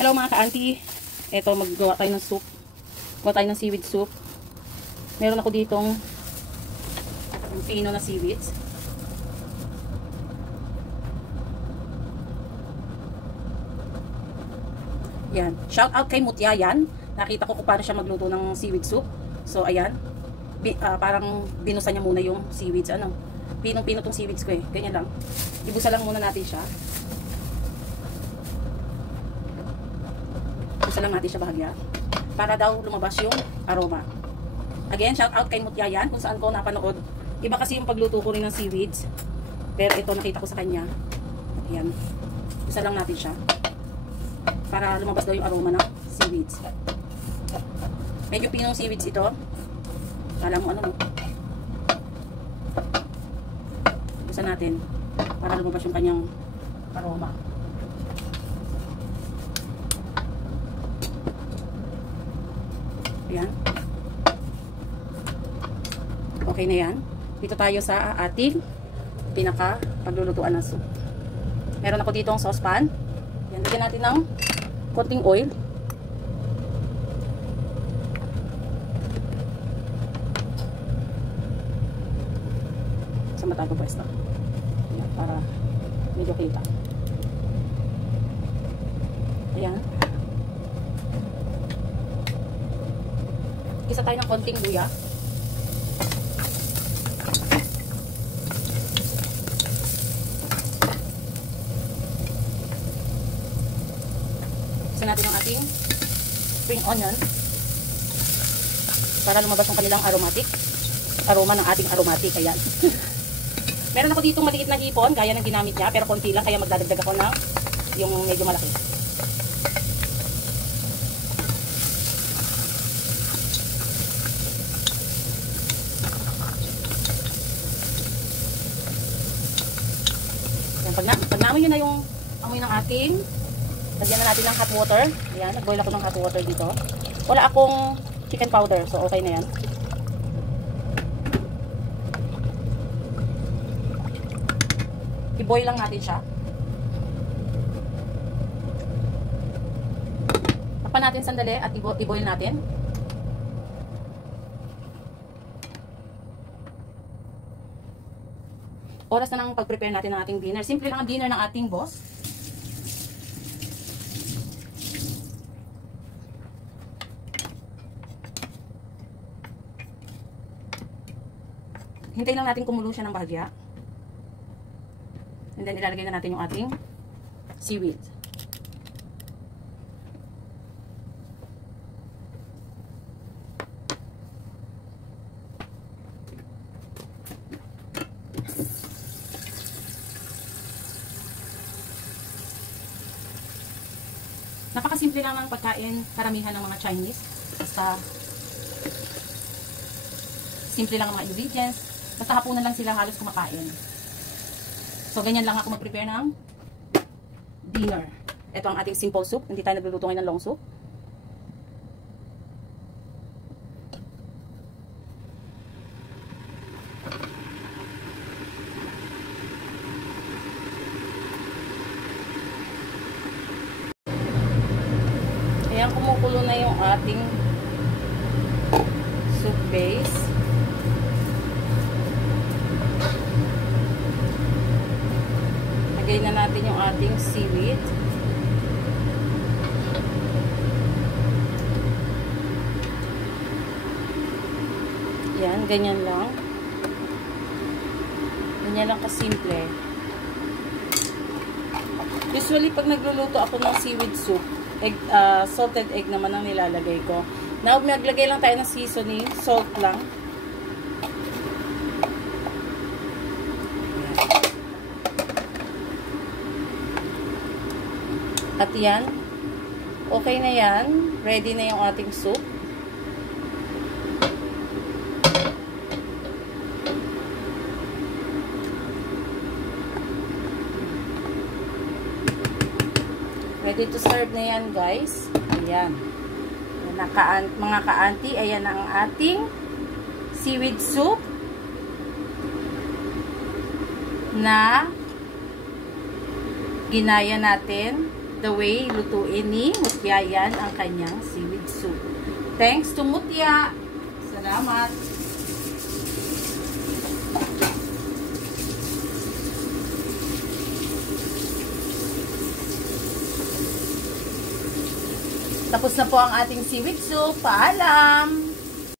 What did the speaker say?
Hello mga ka-auntie. Eto, maggawa tayo ng soup. Gawa tayo ng seaweed soup. Meron ako ditong yung pino na seaweeds. Yan. Shout out kay Mutya yan. Nakita ko kung paano siya magluto ng seaweed soup. So, ayan. Parang binusan niya muna yung seaweeds. Ano? Pinong-pino tong seaweeds ko eh. Ganyan lang. Ibusa lang muna natin siya. Ibusa lang natin siya bahagya. Para daw lumabas yung aroma. Again, shout out kay Mutya yan. Kung saan ko napanood. Iba kasi yung pagluto ko rin ng seaweeds. Pero ito nakita ko sa kanya. Ayan. Ibusa lang natin siya. Para lumabas daw yung aroma ng seaweeds. Medyo pinong seaweeds ito. Kala mo ano no? Ibusa natin. Para lumabas yung kanyang aroma. Ayan. Okay na yan. Dito tayo sa ating pinaka paglulutuan ng soup. Meron ako dito ang saucepan. Yan, bigyan natin ng konting oil. Sa mata ko pwesto. Yan, para medyo kita. Ayan. Isa tayo ng konting luya. Isa natin ang ating spring onion para lumabas ang kanilang aroma ng ating aromatic. Ayan. Meron ako ditong maliit na hipon, gaya ng ginamit niya, pero konti lang, kaya magdadagdag ako ng yung medyo malaki. Pag naamoy nyo na yung amoy ng ating, lagyan na natin ng hot water. Ayan, nag-boil ako ng hot water dito. Wala akong chicken powder, so okay na yan. I-boil lang natin siya. Tapan natin sandali at i-boil natin. Oras na ng pag-prepare natin ng ating dinner. Simple lang ang dinner ng ating boss. Hintayin lang natin kumulo siya ng bahagya. And then ilalagay na natin yung ating seaweed. Napakasimple lang ang pagkain karamihan ng mga Chinese. Basta simple lang ang mga ingredients. Basta hapunan lang sila halos kumakain. So ganyan lang ako mag-prepare ng dinner. Ito ang ating simple soup. Hindi tayo nagluluto ngayon ng long soup. Ayan, kumukulo na yung ating soup base. Lagay na natin yung ating seaweed. Ayan, ganyan lang. Ganyan lang kasimple. Usually, pag nagluluto ako ng seaweed soup, salted egg naman ang nilalagay ko. Now, maglagay lang tayo ng seasoning. Salt lang. At yan. Okay na yan. Ready na yung ating soup. Ready to serve na yan, guys. Ayan. Mga ka-auntie, ayan ang ating seaweed soup na ginaya natin the way lutuin ni Mutya ang kanyang seaweed soup. Thanks to Mutya. Salamat. Tapos na po ang ating seaweed soup. Paalam!